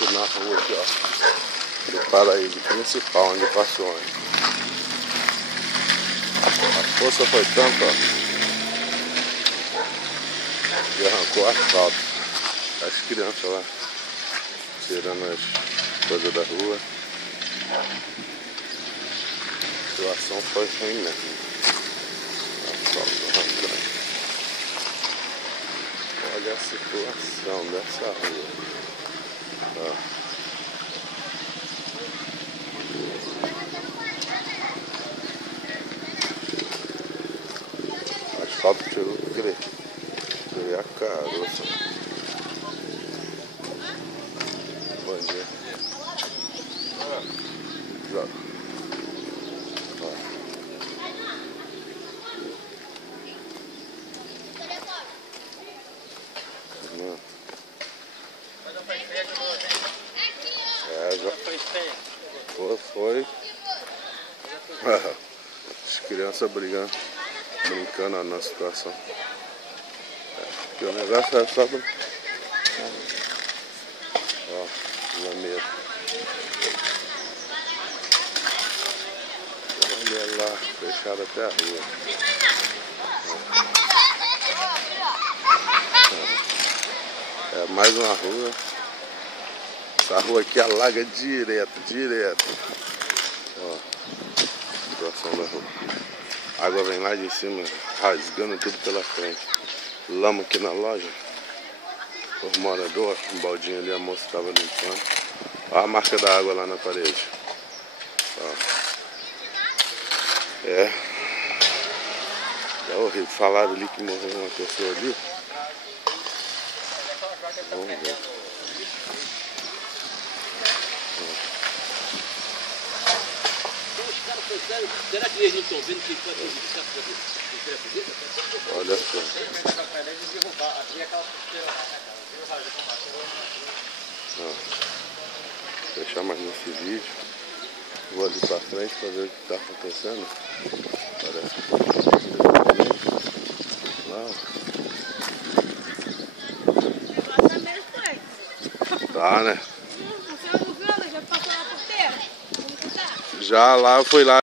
aqui na rua aqui, ó, do Paraíso principal, onde passou antes. A força foi tanta, ó, que arrancou o asfalto. As crianças lá tirando as coisas da rua. A situação foi ruim mesmo. Asfalto arrancando. Olha a situação dessa rua. Ó. O asfalto tirou a caroça. Bom dia. Ó. Já foi. As crianças brincando na situação. Porque o negócio é só do... Ó, lameira. Olha lá, fecharam até a rua. É mais uma rua. Essa rua aqui alaga direto. Ó, situação da rua. A água vem lá de cima, rasgando tudo pela frente. Lama aqui na loja. Os moradores, um baldinho ali, a moça estava limpando. Olha a marca da água lá na parede. Ó. É horrível. Falaram ali que morreu uma pessoa ali. Vamos ver. Será que eles não estão vendo que pode ser? Olha só. Vou deixar mais nesse vídeo. Vou ali pra frente pra ver o que tá acontecendo. Parece que tá, né? Você não viu? Já passou na porteira? Já lá, eu fui lá.